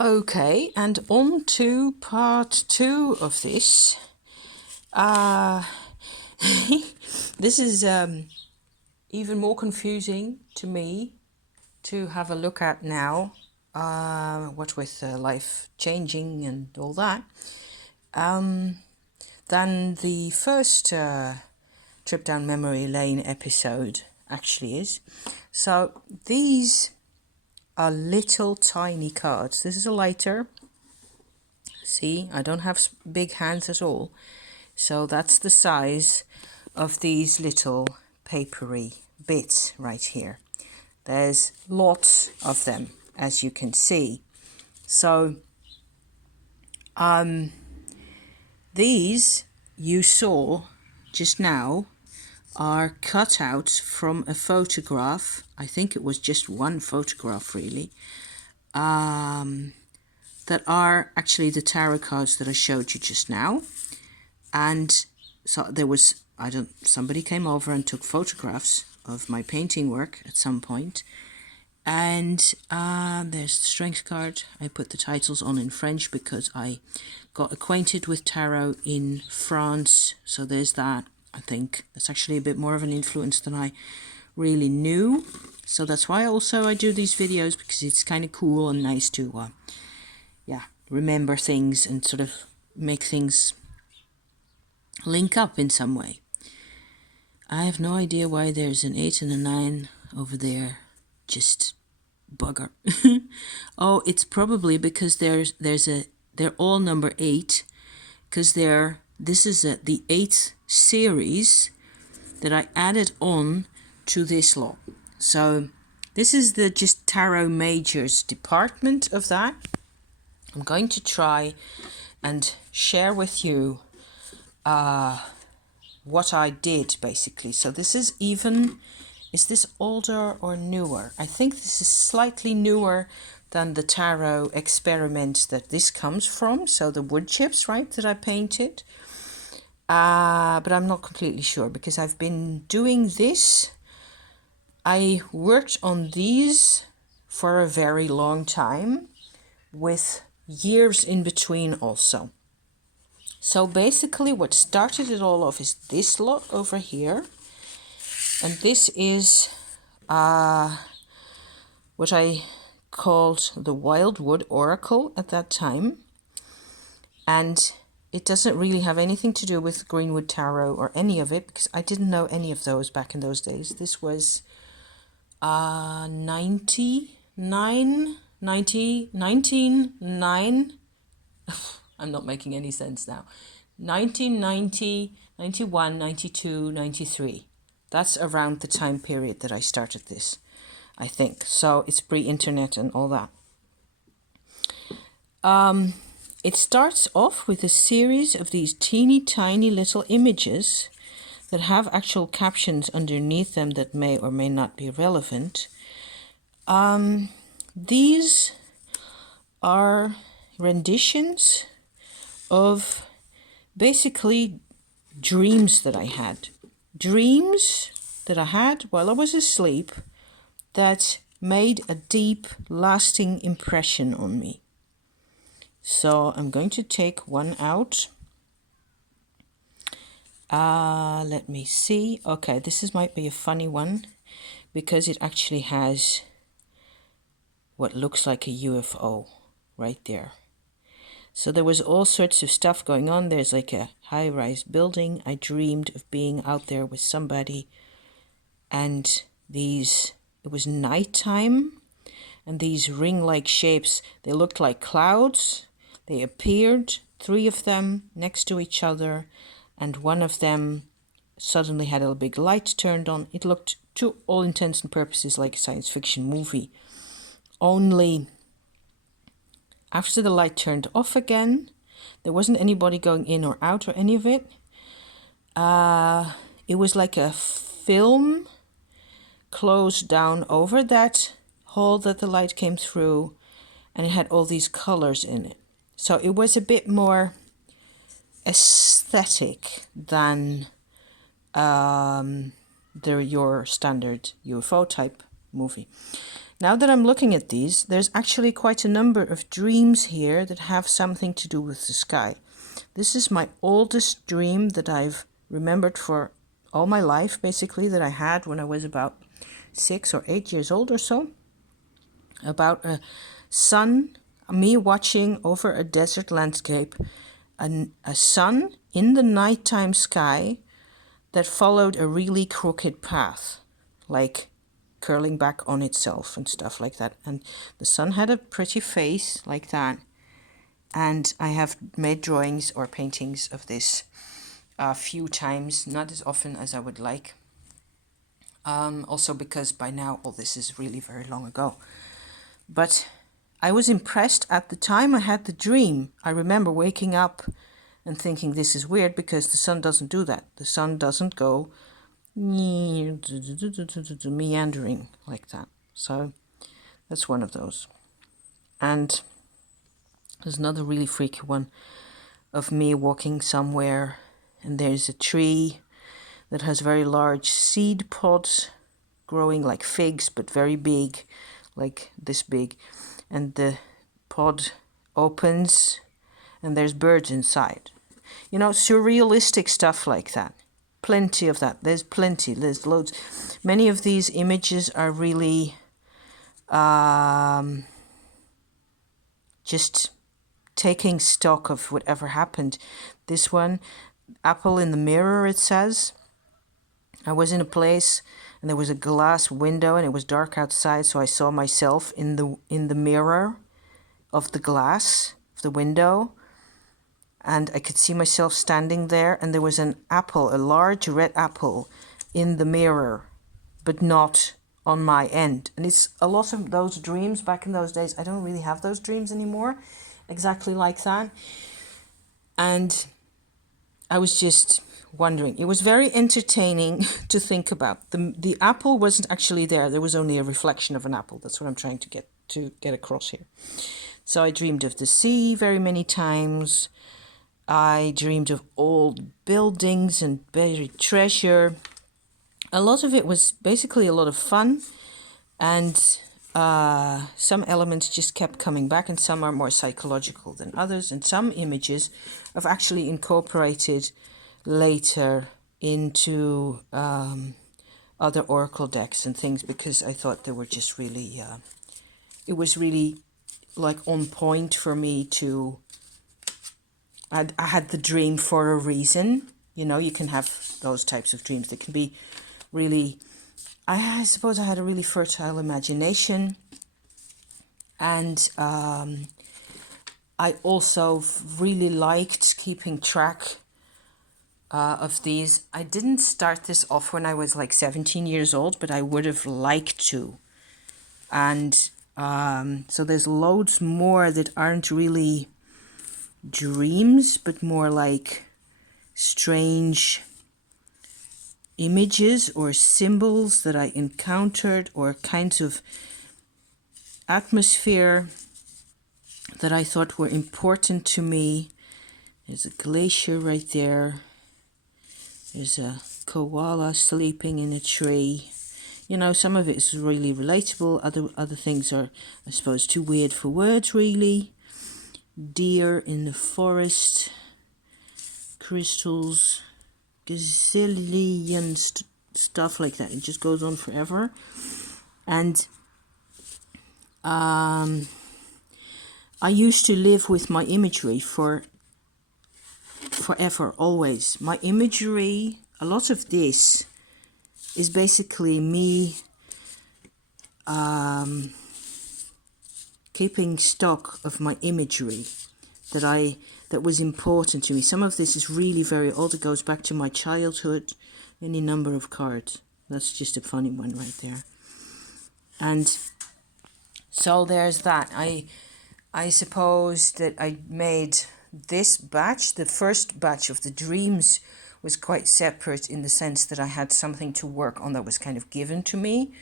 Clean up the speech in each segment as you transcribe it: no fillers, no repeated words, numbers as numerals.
Okay, and on to part 2 of this. This is even more confusing to me to have a look at now, what with life changing and all that, than the first trip down memory lane episode actually is. So these are little tiny cards. This is a lighter. See, I don't have big hands at all. So that's the size of these little papery bits right here. There's lots of them, as you can see. So these you saw just now are cutouts from a photograph. I think it was just one photograph really. That are actually the tarot cards that I showed you just now. And so there was, somebody came over and took photographs of my painting work at some point. And there's the strength card. I put the titles on in French because I got acquainted with tarot in France. So there's that. I think that's actually a bit more of an influence than I really knew. So that's why also I do these videos, because it's kind of cool and nice to remember things and sort of make things link up in some way. I have no idea why there's an 8 and a 9 over there. Just bugger. Oh, it's probably because they're all number 8, because this is the 8th series that I added on to this lot. So this is the just Tarot Majors department of that. I'm going to try and share with you what I did basically. So this is is this older or newer? I think this is slightly newer than the tarot experiment that this comes from. So the wood chips, right, that I painted. But I'm not completely sure because I've been doing this. I worked on these for a very long time with years in between also. So basically what started it all off is this lot over here. And this is what I called the Wildwood Oracle at that time. And it doesn't really have anything to do with Greenwood Tarot or any of it, because I didn't know any of those back in those days. This was 1999. I'm not making any sense now. 1990, 91, 92, 93. That's around the time period that I started this, I think. So it's pre-internet and all that. It starts off with a series of these teeny tiny little images that have actual captions underneath them that may or may not be relevant. These are renditions of basically dreams that I had. Dreams that I had while I was asleep that made a deep, lasting impression on me. So I'm going to take one out. Let me see. Okay, this might be a funny one because it actually has what looks like a UFO right there. So there was all sorts of stuff going on. There's like a high-rise building. I dreamed of being out there with somebody, and it was nighttime, and these ring-like shapes, they looked like clouds. They appeared, 3 of them next to each other, and one of them suddenly had a big light turned on. It looked, to all intents and purposes, like a science fiction movie. Only after the light turned off again, there wasn't anybody going in or out or any of it. It was like a film closed down over that hole that the light came through, and it had all these colors in it. So it was a bit more aesthetic than your standard UFO type movie. Now that I'm looking at these, there's actually quite a number of dreams here that have something to do with the sky. This is my oldest dream that I've remembered for all my life, basically, that I had when I was about 6 or 8 years old or so, about a sun, me watching over a desert landscape, a sun in the nighttime sky that followed a really crooked path, like curling back on itself and stuff like that. And the sun had a pretty face like that. And I have made drawings or paintings of this a few times, not as often as I would like. Also because by now all this is really very long ago. But I was impressed at the time I had the dream. I remember waking up and thinking this is weird because the sun doesn't do that. The sun doesn't go meandering like that. So that's one of those. And there's another really freaky one of me walking somewhere and there's a tree that has very large seed pods growing like figs, but very big, like this big. And the pod opens and there's birds inside. You know, surrealistic stuff like that. Plenty of that. There's plenty. There's loads. Many of these images are really just taking stock of whatever happened. This one, apple in the mirror, it says. I was in a place and there was a glass window and it was dark outside, so I saw myself in the mirror of the glass of the window. And I could see myself standing there, and there was an apple, a large red apple, in the mirror, but not on my end. And it's a lot of those dreams back in those days. I don't really have those dreams anymore, exactly like that. And I was just wondering. It was very entertaining to think about. The apple wasn't actually there. There was only a reflection of an apple. That's what I'm trying to get across here. So I dreamed of the sea very many times. I dreamed of old buildings and buried treasure. A lot of it was basically a lot of fun, and some elements just kept coming back, and some are more psychological than others, and some images I've actually incorporated later into other oracle decks and things, because I thought they were just really, it was really like on point for me to... I had the dream for a reason. You know, you can have those types of dreams. They can be really... I suppose I had a really fertile imagination. And I also really liked keeping track of these. I didn't start this off when I was like 17 years old, but I would have liked to. And so there's loads more that aren't really dreams, but more like strange images or symbols that I encountered, or kinds of atmosphere that I thought were important to me. There's a glacier right there. There's a koala sleeping in a tree. You know, some of it is really relatable. Other things are, I suppose, too weird for words, really. Deer in the forest, crystals, gazillion stuff like that. It just goes on forever. And I used to live with my imagery forever, always. My imagery, a lot of this is basically me keeping stock of my imagery that was important to me. Some of this is really very old. It goes back to my childhood, any number of cards. That's just a funny one right there. And so there's that. I suppose that I made this batch, the first batch of the dreams, was quite separate in the sense that I had something to work on that was kind of given to me.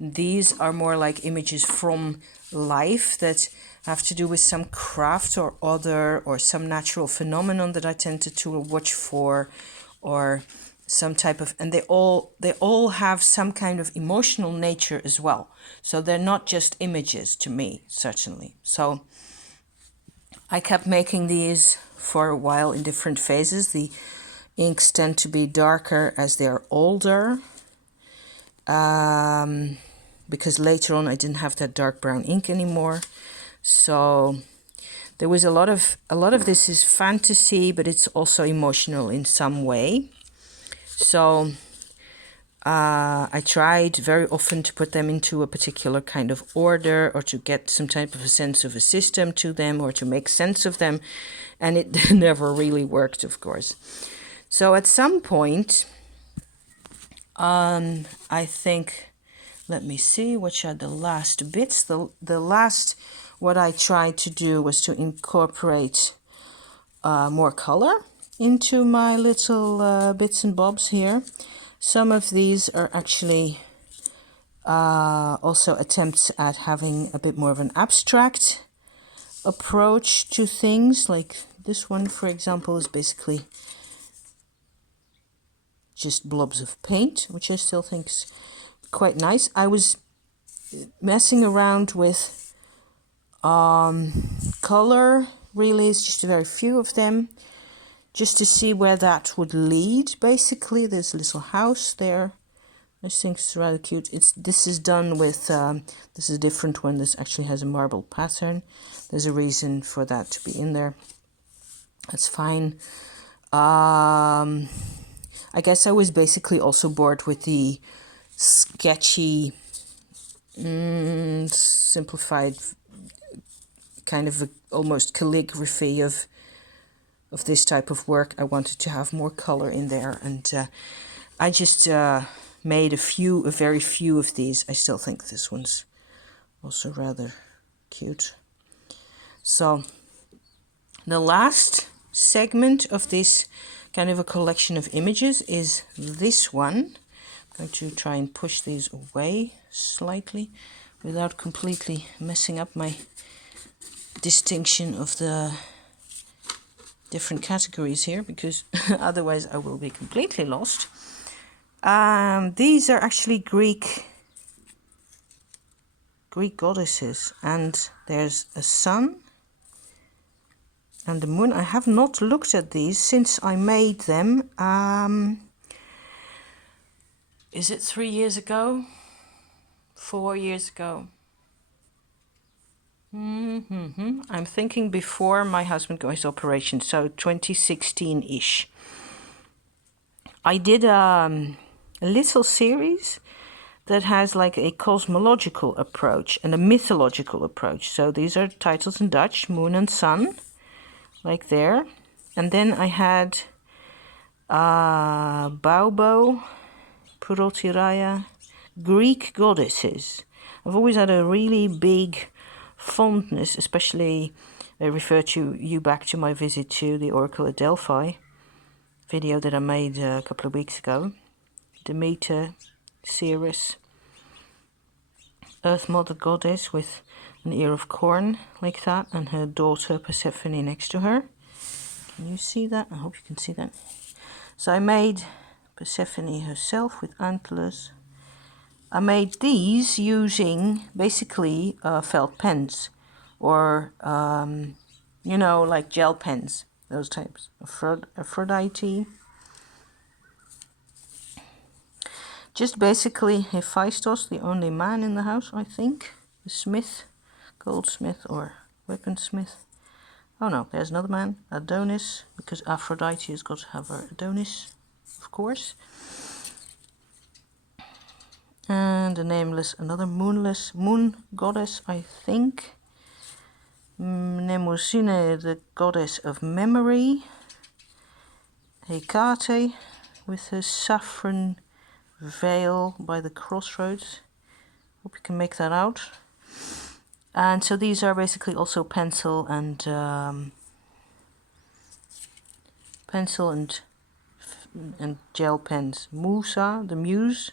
These are more like images from life that have to do with some craft or other, or some natural phenomenon that I tended to watch for, or some type of, and they all have some kind of emotional nature as well. So they're not just images to me, certainly. So I kept making these for a while in different phases. The inks tend to be darker as they're older, because later on I didn't have that dark brown ink anymore. So there was a lot of this is fantasy, but it's also emotional in some way. So I tried very often to put them into a particular kind of order, or to get some type of a sense of a system to them, or to make sense of them, and it never really worked, of course. So at some point, I think, let me see, which are the last bits. The last, what I tried to do was to incorporate more color into my little bits and bobs here. Some of these are actually also attempts at having a bit more of an abstract approach to things. Like this one, for example, is basically just blobs of paint, which I still think is quite nice. I was messing around with color relays, just a very few of them, just to see where that would lead. Basically, there's a little house there. I think it's rather cute. This is done with, this is a different one. This actually has a marble pattern. There's a reason for that to be in there. That's fine. I guess I was basically also bored with the sketchy, simplified kind of almost calligraphy of this type of work. I wanted to have more color in there, and I just made a very few of these. I still think this one's also rather cute. So the last segment of this kind of a collection of images is this one. I'm going to try and push these away slightly without completely messing up my distinction of the different categories here, because otherwise I will be completely lost. These are actually Greek goddesses, and there's a sun and the moon. I have not looked at these since I made them. Is it 3 years ago? 4 years ago? I'm thinking before my husband got his operation, so 2016-ish. I did a little series that has like a cosmological approach and a mythological approach. So these are titles in Dutch, moon and sun, like there. And then I had Baubo, Purotiraya, Greek goddesses. I've always had a really big fondness, especially I refer to you back to my visit to the Oracle at Delphi video that I made a couple of weeks ago. Demeter, Ceres, Earth Mother Goddess with an ear of corn like that, and her daughter Persephone next to her. Can you see that? I hope you can see that. So I made Persephone herself with antlers. I made these using basically felt pens, or like gel pens, those types. Aphrodite. Just basically Hephaestus, the only man in the house, I think. The smith, goldsmith or weaponsmith. Oh no, there's another man, Adonis, because Aphrodite has got to have her Adonis, of course. And a nameless, another moon goddess, I think. Mnemosyne, the goddess of memory. Hecate, with her saffron veil by the crossroads. Hope you can make that out. And so these are basically also pencil and gel pens. Musa, the muse,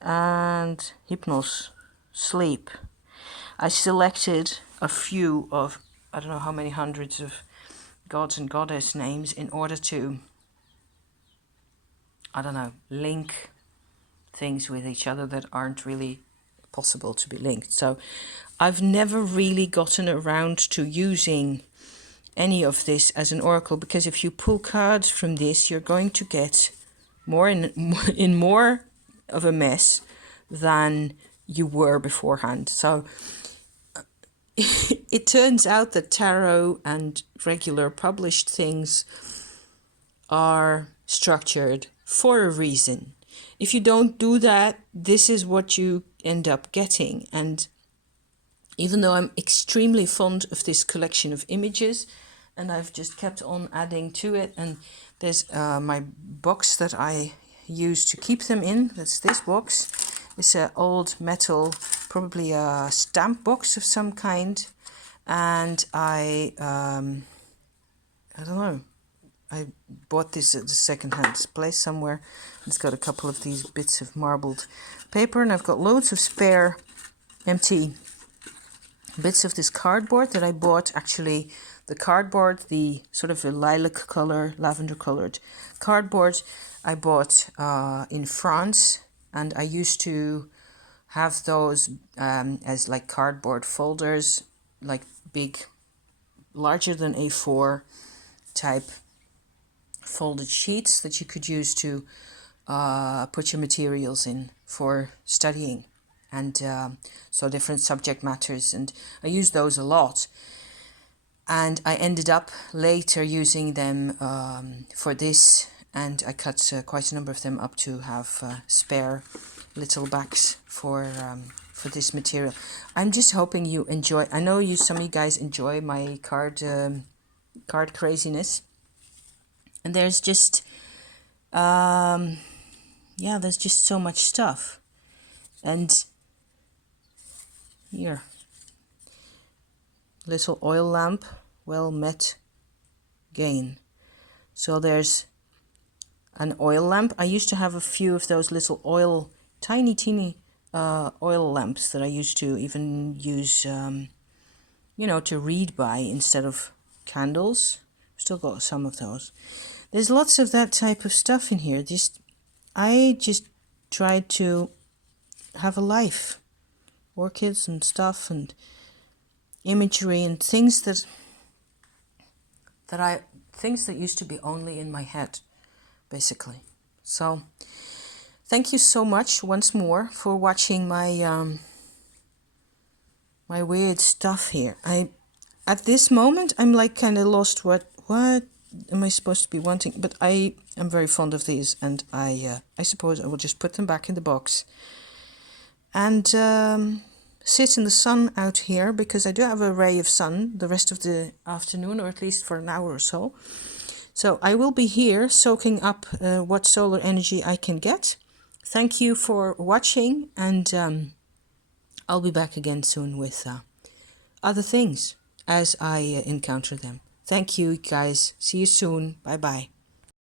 and Hypnos, sleep. I selected a few of, I don't know how many hundreds of gods and goddess names in order to I don't know, link things with each other that aren't really possible to be linked. So I've never really gotten around to using any of this as an oracle, because if you pull cards from this, you're going to get more in more of a mess than you were beforehand. So it turns out that tarot and regular published things are structured for a reason. If you don't do that, this is what you end up getting. And even though I'm extremely fond of this collection of images, and I've just kept on adding to it, and there's my box that I use to keep them in. That's this box. It's an old metal, probably a stamp box of some kind, and I don't know, I bought this at the second-hand place somewhere. It's got a couple of these bits of marbled paper, and I've got loads of spare empty bits of this cardboard that I bought. Actually, the cardboard, the sort of a lilac color, lavender colored cardboard, I bought in France, and I used to have those as like cardboard folders, like big, larger than A4 type folded sheets that you could use to put your materials in for studying, and so different subject matters, and I used those a lot. And I ended up later using them for this, and I cut quite a number of them up to have spare little backs for this material. I'm just hoping you enjoy. I know some of you guys enjoy my card craziness, and there's just there's just so much stuff. And here, little oil lamp, well met gain. So there's an oil lamp. I used to have a few of those little tiny oil lamps that I used to even use to read by instead of candles. Still got some of those. There's lots of that type of stuff in here. I just tried to have a life. Orchids and stuff and imagery and things that used to be only in my head, basically. So thank you so much once more for watching my my weird stuff here. At this moment I'm like kind of lost. What am I supposed to be wanting? But I am very fond of these, and I suppose I will just put them back in the box and sit in the sun out here, because I do have a ray of sun the rest of the afternoon, or at least for an hour or so. So I will be here soaking up what solar energy I can get. Thank you for watching, and I'll be back again soon with other things as I encounter them. Thank you, guys. See you soon. Bye-bye.